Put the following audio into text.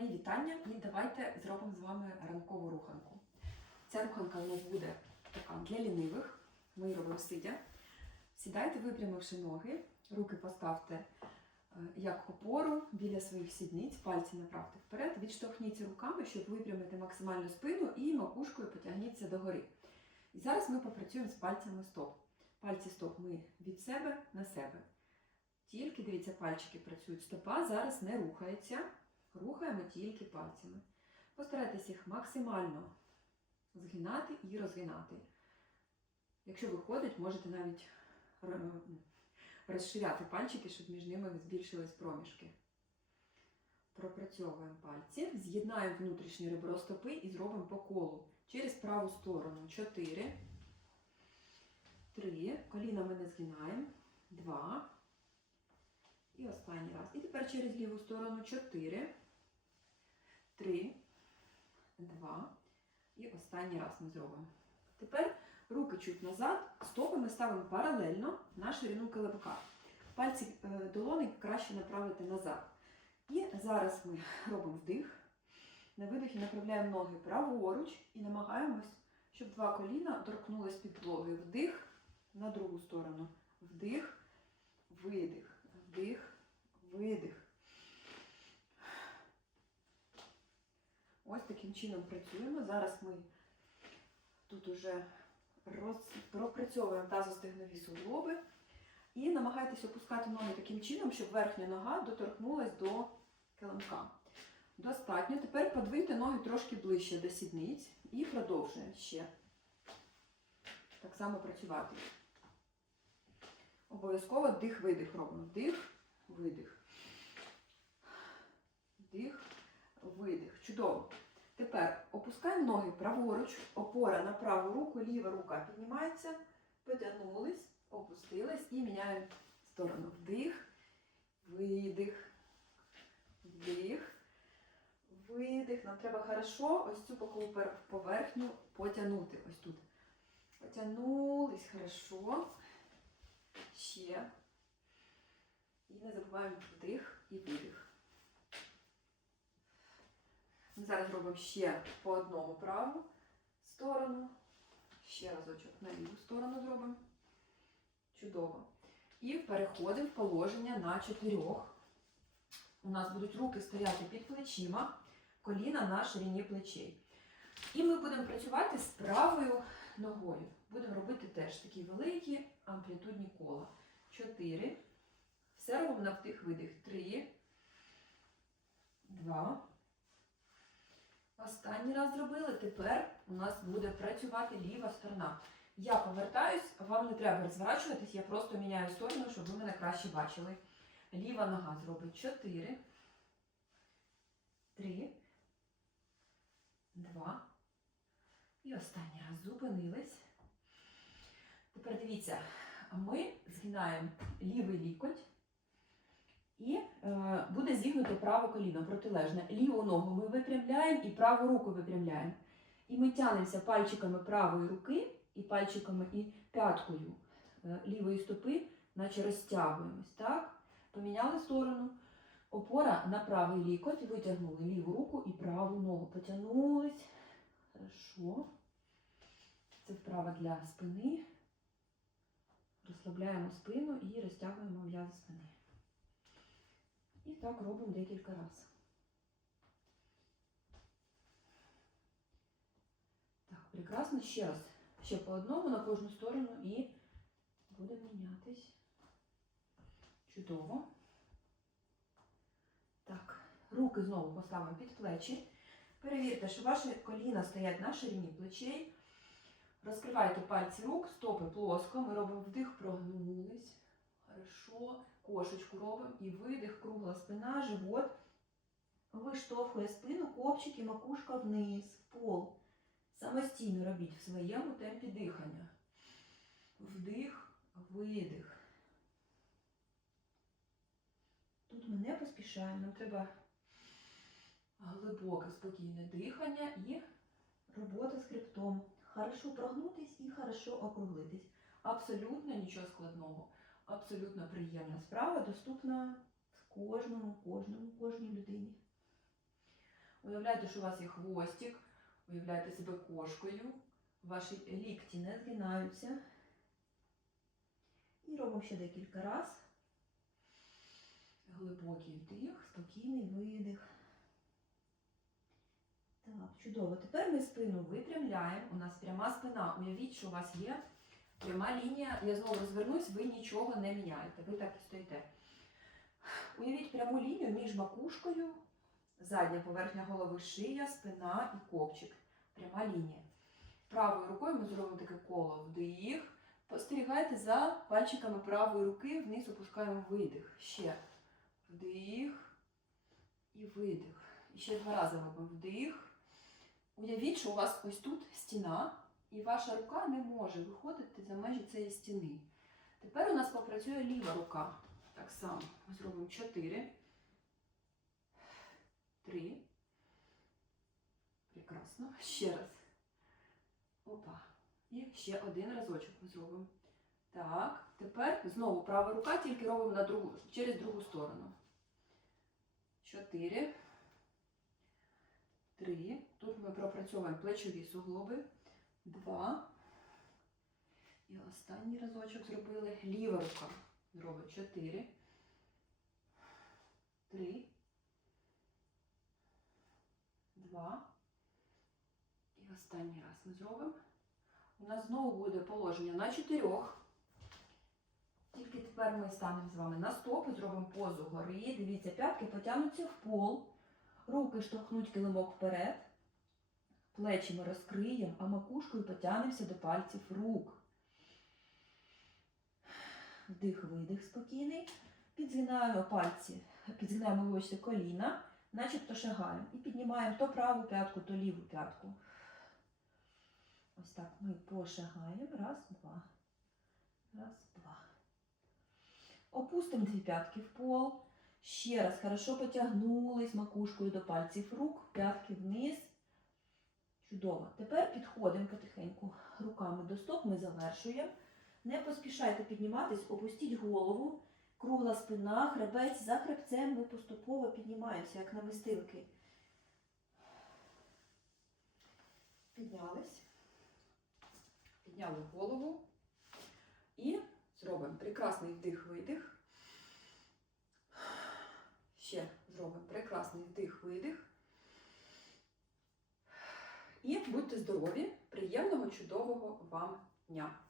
Мої вітання і давайте зробимо з вами ранкову руханку. Ця руханка у нас буде така для лінивих. Ми її робимо сидя. Сідайте, випрямивши ноги, руки поставте е, як опору біля своїх сідниць, пальці направте вперед, відштовхніться руками, щоб випрямити максимально спину і макушкою потягніться догори. І зараз ми попрацюємо з пальцями стоп. Пальці стоп ми від себе на себе. Тільки, дивіться, пальчики працюють. Стопа зараз не рухається. Рухаємо тільки пальцями. Постарайтесь їх максимально згинати і розгинати. Якщо виходить, можете навіть розширяти пальчики, щоб між ними збільшились проміжки. Пропрацьовуємо пальці, з'єднаємо внутрішнє ребро стопи і зробимо по колу. Через праву сторону 4, 3, коліна ми не згинаємо, 2. І останній раз. І тепер через ліву сторону 4, 3, 2. І останній раз ми зробимо. Тепер руки чуть назад, стопи ми ставимо паралельно на ширину килимка. Пальці е, долони краще направити назад. І зараз ми робимо вдих. На видихі направляємо ноги праворуч і намагаємось, щоб два коліна торкнулись підлоги. Вдих на другу сторону. Вдих, видих, видих. Ось таким чином працюємо. Зараз ми тут уже роз... пропрацьовуємо тазостегнові суглоби. І намагайтесь опускати ноги таким чином, щоб верхня нога доторкнулась до килимка. Достатньо. Тепер подвиньте ноги трошки ближче до сідниць і продовжуємо ще так само працювати. Обов'язково вдих-видих робимо. Вдих, видих. Вдих, видих. Чудово. Тепер опускаємо ноги праворуч, опора на праву руку, ліва рука піднімається, потягнулись, опустились і міняємо сторону. Вдих, видих, вдих, видих. Нам треба хорошо ось цю бокову поверхню потягнути. Ось тут. Потягнулись хорошо. Ще. І не забуваємо вдих і видих. Ми зараз робимо ще по одному праву сторону. Ще разочок на ліву сторону зробимо. Чудово. І переходимо в положення на чотирьох. У нас будуть руки стояти під плечима, коліна на ширині плечей. І ми будемо працювати з правою ногою. Будемо робити теж такі великі амплітудні кола. Чотири. Все робимо на вдих видих. Три. Два. Останній раз зробили. Тепер у нас буде працювати ліва сторона. Я повертаюсь, вам не треба розворачуватись, я просто міняю сторону, щоб ви мене краще бачили. Ліва нога зробить 4, 3, 2. І останній раз зупинились. Тепер дивіться, ми згинаємо лівий лікоть і е, буде зігнуто праве коліно протилежне. Ліву ногу ми випрямляємо і праву руку випрямляємо. І ми тянемося пальчиками правої руки і пальчиками і п'яткою е, лівої стопи, наче розтягуємось. Так? Поміняли сторону. Опора на правий лікоть, витягнули ліву руку і праву ногу. Потягнулись. Хорошо. Це вправа для спини. Розслабляємо спину і розтягуємо м'язи спини. І так робимо декілька разів. Так, прекрасно. Ще раз. Ще по одному на кожну сторону і будемо мінятись. Чудово. Так, руки знову поставимо під плечі. Перевірте, що ваші коліна стоять на ширині плечей. Розкривайте пальці рук, стопи плоско. Ми робимо вдих, прогнулись. Кошечку робимо і видих, кругла спина, живот. Виштовхує спину, копчик і макушка вниз, в пол. Самостійно робіть в своєму темпі дихання. Вдих, видих. Тут ми не поспішаємо, нам треба глибоке, спокійне дихання і робота з хребтом. Хорошо прогнутись і хорошо округлитись. Абсолютно нічого складного. Абсолютно приємна справа, доступна кожному, кожному, кожній людині. Уявляйте, що у вас є хвостик, уявляйте себе кошкою, ваші лікті не згинаються. І робимо ще декілька разів. Глибокий вдих, спокійний видих. Так, чудово. Тепер ми спину випрямляємо. У нас пряма спина. Уявіть, що у вас є пряма лінія. Я знову розвернусь, ви нічого не міняєте. Ви так і стоїте. Уявіть пряму лінію між макушкою, задня поверхня голови, шия, спина і копчик. Пряма лінія. Правою рукою ми зробимо таке коло вдих. Спостерігайте за пальчиками правої руки, вниз опускаємо видих. Ще вдих і видих. І ще два рази робимо вдих. Уявіть, що у вас ось тут стіна, і ваша рука не може виходити за межі цієї стіни. Тепер у нас попрацює ліва рука. Так само. Зробимо 4. 3. Прекрасно. Ще раз. Опа. І ще один разочок зробимо. Так, тепер знову права рука, тільки робимо на другу, через другу сторону. Чотири. Три. Тут ми пропрацьовуємо плечові суглоби. Два. І останній разочок зробили. Ліва рука. Робить чотири. Три. Два. І останній раз ми зробимо. У нас знову буде положення на чотирьох. Тільки тепер ми станемо з вами на стопи, зробимо позу гори. Дивіться, п'ятки потягнуться в пол. Руки штовхнуть килимок вперед. Плечі ми розкриємо, а макушкою потягнемося до пальців рук. Вдих, видих спокійний. Підзгинаємо пальці, підзгинаємо вибачте, коліна, начебто шагаємо. І піднімаємо то праву п'ятку, то ліву п'ятку. Ось так ми пошагаємо. Раз, два. Раз, два. Опустимо дві п'ятки в пол. Ще раз хорошо потягнулись макушкою до пальців рук, п'ятки вниз. Чудово. Тепер підходимо потихеньку руками до стоп, ми завершуємо. Не поспішайте підніматись, опустіть голову, кругла спина, хребець за хребцем ми поступово піднімаємося, як намистилки. Піднялись. Підняли голову. І зробимо прекрасний вдих-видих. Ще зробимо прекрасний вдих-видих. І будьте здорові, приємного, чудового вам дня!